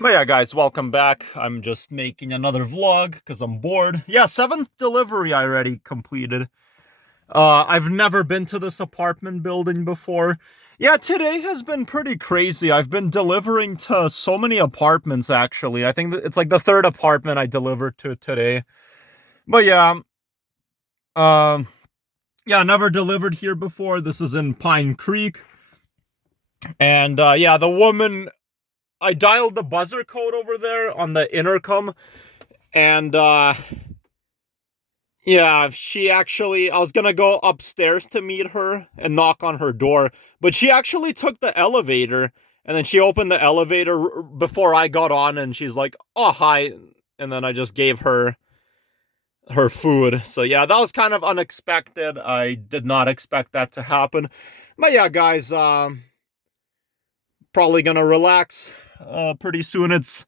But yeah, guys, welcome back. I'm just making another vlog because I'm bored. Yeah, 7th delivery I already completed. I've never been to this apartment building before. Yeah, today has been pretty crazy. I've been delivering to so many apartments, actually. I think that it's like the third apartment I delivered to today. But yeah, um, yeah, never delivered here before. This is in Pine Creek. And yeah, the woman, I dialed the buzzer code over there on the intercom. And yeah, she actually, I was gonna go upstairs to meet her and knock on her door, but she actually took the elevator, and then she opened the elevator before I got on, and she's like, "Oh, hi." And then I just gave her her food. So yeah, that was kind of unexpected. I did not expect that to happen. But yeah, guys, probably gonna relax pretty soon. It's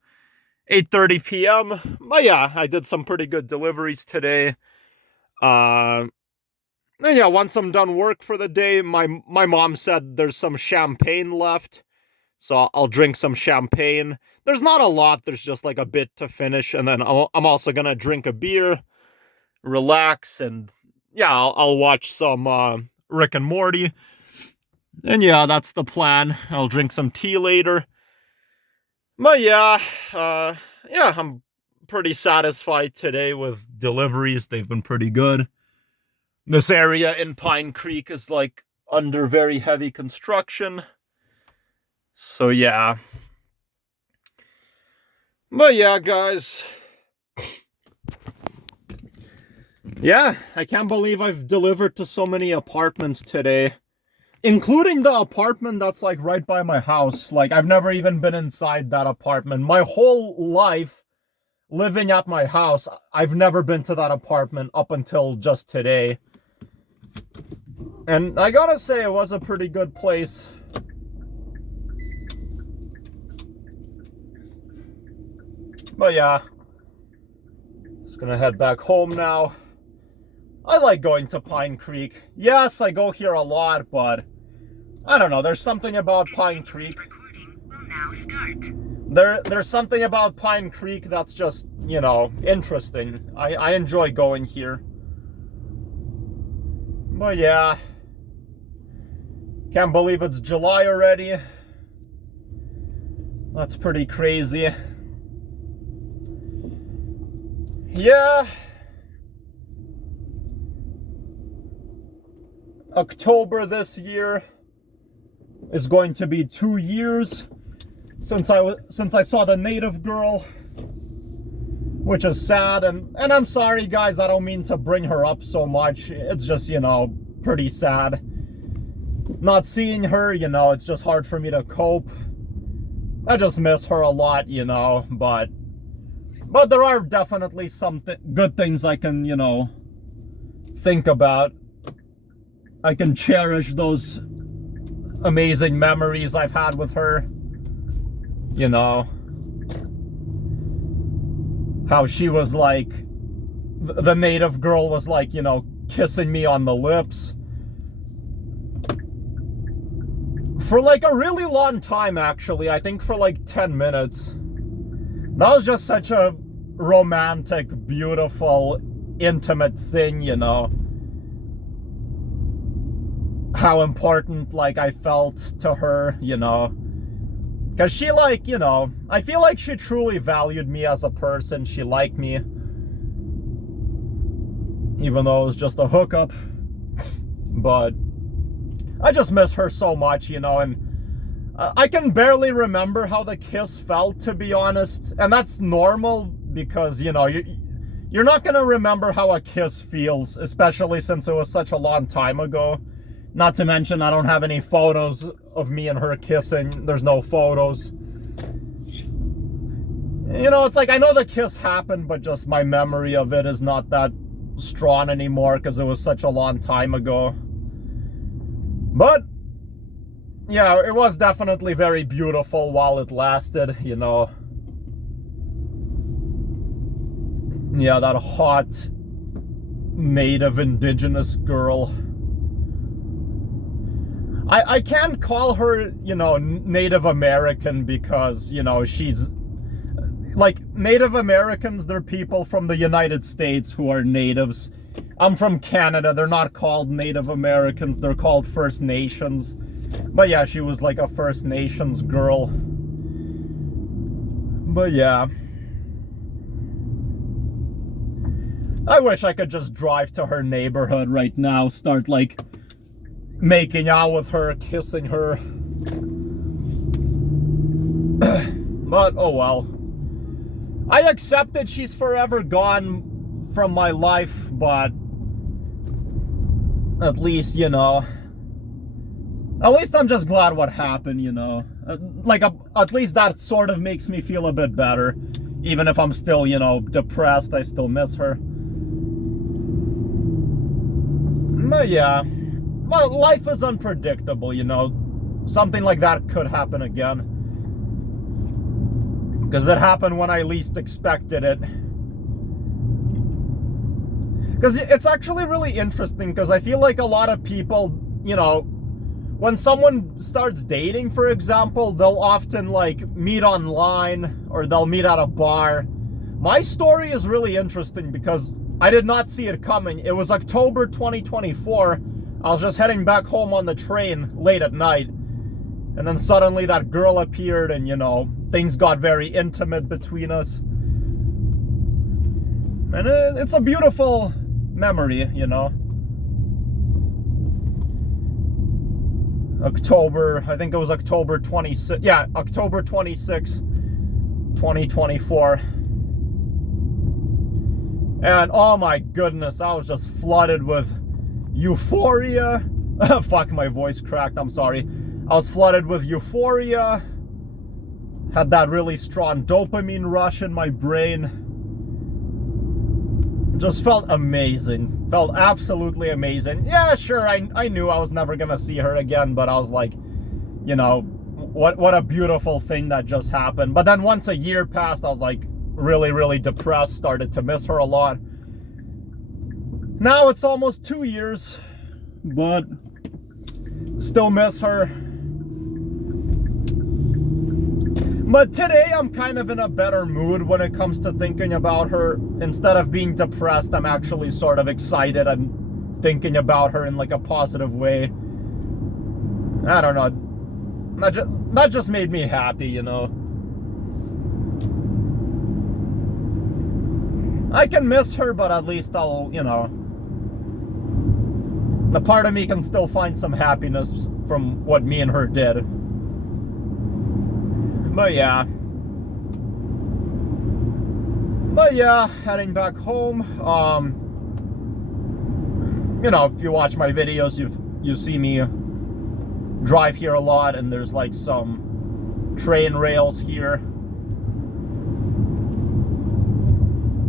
8:30 p.m. But yeah, I did some pretty good deliveries today. And yeah, once I'm done work for the day, my mom said there's some champagne left, so I'll drink some champagne. There's not a lot, there's just like a bit to finish, and then I'm also gonna drink a beer, relax, and yeah, I'll watch some Rick and Morty. And yeah, that's the plan. I'll drink some tea later. But yeah, yeah, I'm pretty satisfied today with deliveries. They've been pretty good. This area in Pine Creek is like under very heavy construction. So yeah. But yeah, guys. Yeah, I can't believe I've delivered to so many apartments today. Including the apartment that's like right by my house. Like, I've never even been inside that apartment. My whole life living at my house, I've never been to that apartment up until just today. And I gotta say, it was a pretty good place. But yeah, just gonna head back home now. I like going to Pine Creek. Yes, I go here a lot, but I don't know, there's something about Pine Creek. There's something about Pine Creek that's just, you know, interesting. I enjoy going here. But yeah, can't believe it's July already. That's pretty crazy. Yeah. October this year is going to be 2 years since I saw the native girl, which is sad, and I'm sorry, guys, I don't mean to bring her up so much. It's just, you know, pretty sad. Not seeing her, you know, it's just hard for me to cope. I just miss her a lot, you know, but there are definitely some good things I can, you know, think about. I can cherish those amazing memories I've had with her. You know, how she was like, the native girl was like, you know, kissing me on the lips for like a really long time, actually. I think for like 10 minutes. That was just such a romantic, beautiful, intimate thing, you know. How important, like, I felt to her, you know. Because she, like, you know, I feel like she truly valued me as a person. She liked me. Even though it was just a hookup. But I just miss her so much, you know, and I can barely remember how the kiss felt, to be honest. And that's normal because, you know, you're not going to remember how a kiss feels, especially since it was such a long time ago. Not to mention, I don't have any photos of me and her kissing. There's no photos. You know, it's like, I know the kiss happened, but just my memory of it is not that strong anymore because it was such a long time ago. But yeah, it was definitely very beautiful while it lasted, you know. Yeah, that hot native indigenous girl. I can't call her, you know, Native American because, you know, she's like, Native Americans, they're people from the United States who are natives. I'm from Canada. They're not called Native Americans. They're called First Nations. But yeah, she was like a First Nations girl. But yeah. I wish I could just drive to her neighborhood right now, start like making out with her, kissing her. But oh well. I accept that she's forever gone from my life, but at least, you know, at least I'm just glad what happened, you know. Like, at least that sort of makes me feel a bit better. Even if I'm still, you know, depressed, I still miss her. But yeah, well, life is unpredictable, you know. Something like that could happen again. Because it happened when I least expected it. Because it's actually really interesting, because I feel like a lot of people, you know, when someone starts dating, for example, they'll often like meet online or they'll meet at a bar. My story is really interesting because I did not see it coming. It was October 2024. I was just heading back home on the train late at night. And then suddenly that girl appeared and, you know, things got very intimate between us. And it's a beautiful memory, you know. October, I think it was October 26, yeah, October 26, 2024. And oh my goodness, I was just flooded with euphoria. Fuck, my voice cracked, I'm sorry. I was flooded with euphoria. Had that really strong dopamine rush in my brain. Just felt amazing. Felt absolutely amazing. Yeah, sure, I knew I was never gonna see her again, but I was like, you know, what a beautiful thing that just happened. But then once a year passed, I was like really, really depressed, started to miss her a lot. Now it's almost 2 years, but still miss her. But today I'm kind of in a better mood when it comes to thinking about her. Instead of being depressed, I'm actually sort of excited. I'm thinking about her in like a positive way. I don't know. That just made me happy, you know. I can miss her, but at least I'll, you know, the part of me can still find some happiness from what me and her did. But yeah, heading back home. You know, if you watch my videos, you see me drive here a lot, and there's like some train rails here.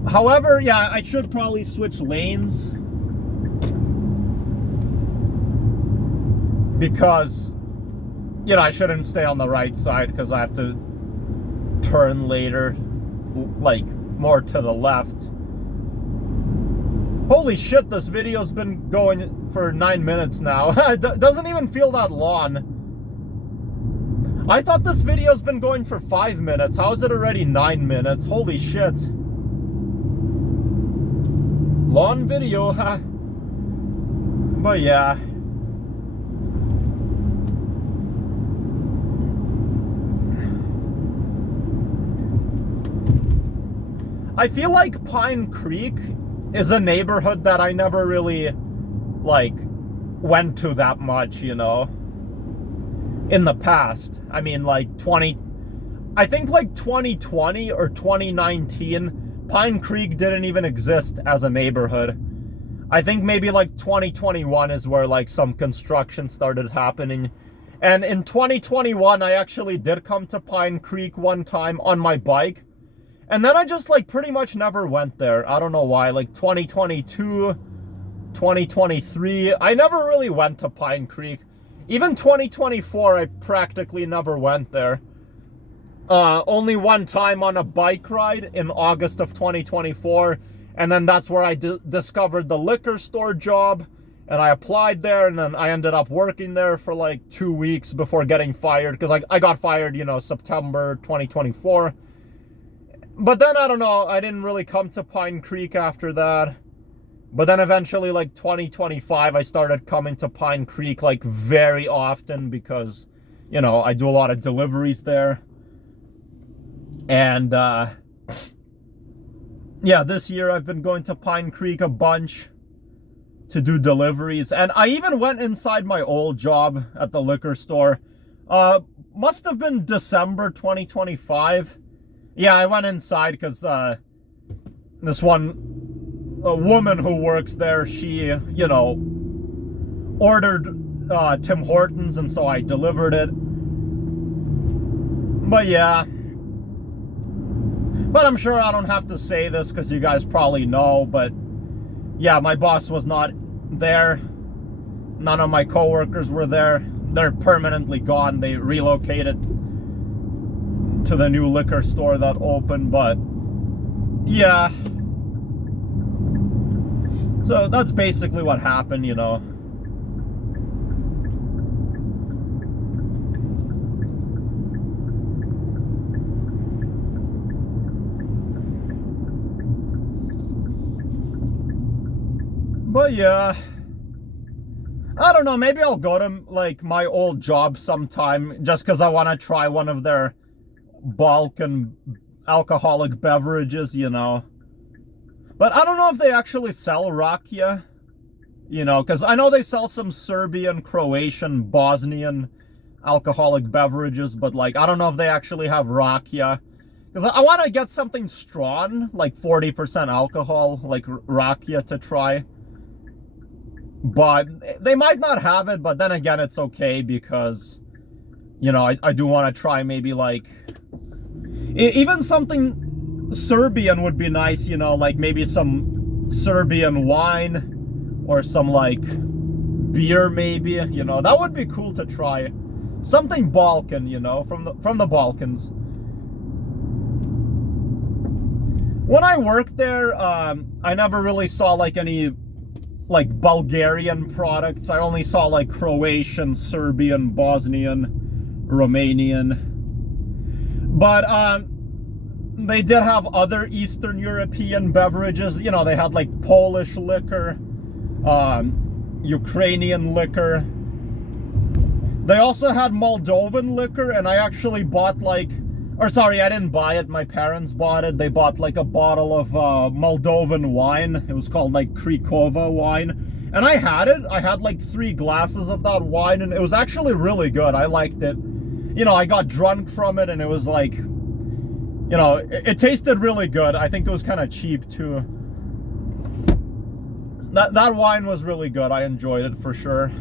However, yeah, I should probably switch lanes because, you know, I shouldn't stay on the right side because I have to turn later, like, more to the left. Holy shit, this video's been going for 9 minutes now. It doesn't even feel that long. I thought this video's been going for 5 minutes. How is it already 9 minutes? Holy shit. Long video, huh? But yeah. I feel like Pine Creek is a neighborhood that I never really, like, went to that much, you know, in the past. I mean, like, I think like 2020 or 2019, Pine Creek didn't even exist as a neighborhood. I think maybe like 2021 is where like some construction started happening. And in 2021, I actually did come to Pine Creek one time on my bike. And then I just like pretty much never went there. I don't know why. Like 2022, 2023, I never really went to Pine Creek. Even 2024, I practically never went there. Only one time on a bike ride in August of 2024. And then that's where I discovered the liquor store job. And I applied there, and then I ended up working there for like 2 weeks before getting fired. Because I got fired, you know, September 2024. But then, I don't know, I didn't really come to Pine Creek after that. But then eventually, like 2025, I started coming to Pine Creek like very often because, you know, I do a lot of deliveries there. And yeah, this year I've been going to Pine Creek a bunch to do deliveries. And I even went inside my old job at the liquor store. Must have been December 2025. Yeah, I went inside because this a woman who works there, she, you know, ordered Tim Hortons, and so I delivered it. But yeah. But I'm sure I don't have to say this because you guys probably know, but yeah, my boss was not there. None of my coworkers were there. They're permanently gone. They relocated to the new liquor store that opened, but yeah. So that's basically what happened, you know. But yeah, I don't know, maybe I'll go to like my old job sometime just because I want to try one of their bulk and alcoholic beverages, you know. But I don't know if they actually sell rakia, you know, because I know they sell some Serbian, Croatian, Bosnian alcoholic beverages, but like I don't know if they actually have rakia. Because I want to get something strong, like 40% alcohol, like rakia to try. But they might not have it, but then again, it's okay because, you know, I do want to try maybe like, even something Serbian would be nice, you know, like maybe some Serbian wine or some like beer maybe, you know, that would be cool to try. Something Balkan, you know, from the Balkans. When I worked there, I never really saw like any like Bulgarian products. I only saw like Croatian, Serbian, Bosnian, Romanian. But they did have other Eastern European beverages. You know, they had like Polish liquor, Ukrainian liquor. They also had Moldovan liquor, and I actually bought like, or sorry, I didn't buy it. My parents bought it. They bought like a bottle of Moldovan wine. It was called like Krikova wine. And I had it. I had like 3 glasses of that wine, and it was actually really good. I liked it. You know, I got drunk from it, and it was like, you know, it tasted really good. I think it was kind of cheap too. That wine was really good. I enjoyed it for sure.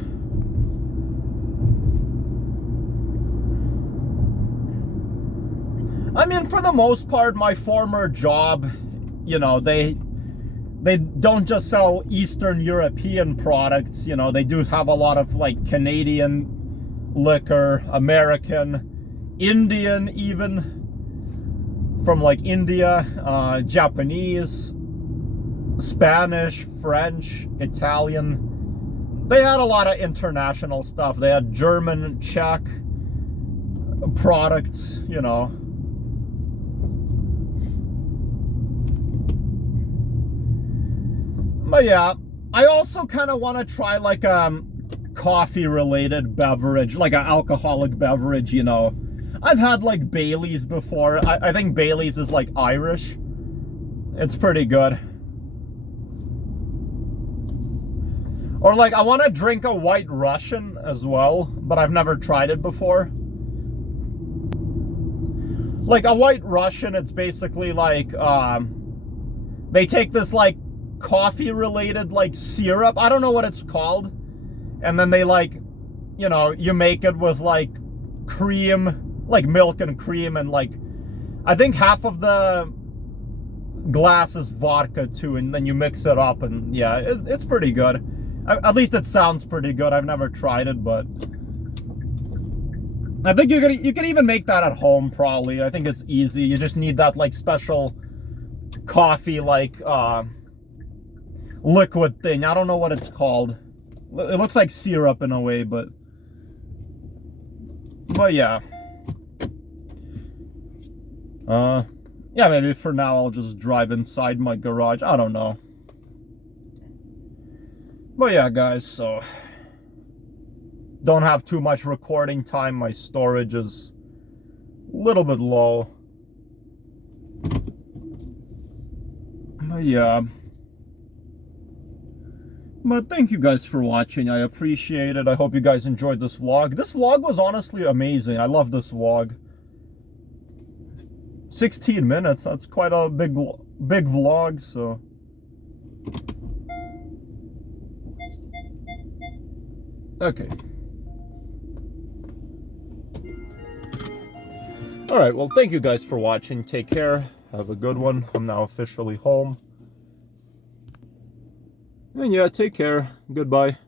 I mean, for the most part, my former job, you know, they don't just sell Eastern European products, you know, they do have a lot of like Canadian liquor, American, Indian even, from like India, Japanese, Spanish, French, Italian. They had a lot of international stuff. They had German, Czech products, you know. But yeah, I also kind of want to try like a coffee related beverage, like an alcoholic beverage, you know. I've had like Bailey's before. I think Bailey's is like Irish. It's pretty good. Or like I want to drink a White Russian as well, but I've never tried it before. Like a White Russian, it's basically like they take this like coffee related like syrup, I don't know what it's called, and then they like, you know, you make it with like cream, like milk and cream, and like I think half of the glass is vodka too, and then you mix it up, and yeah, it's pretty good. At least it sounds pretty good. I've never tried it, but I think you can even make that at home probably. I think it's easy. You just need that like special coffee like liquid thing. I don't know what it's called. It looks like syrup in a way, but yeah. yeah, maybe for now I'll just drive inside my garage. I don't know. But yeah, guys, so don't have too much recording time. My storage is a little bit low. But yeah. But thank you guys for watching. I appreciate it. I hope you guys enjoyed this vlog. This vlog was honestly amazing. I love this vlog. 16 minutes. That's quite a big vlog, so. Okay. Alright, well, thank you guys for watching. Take care. Have a good one. I'm now officially home. And yeah, take care. Goodbye.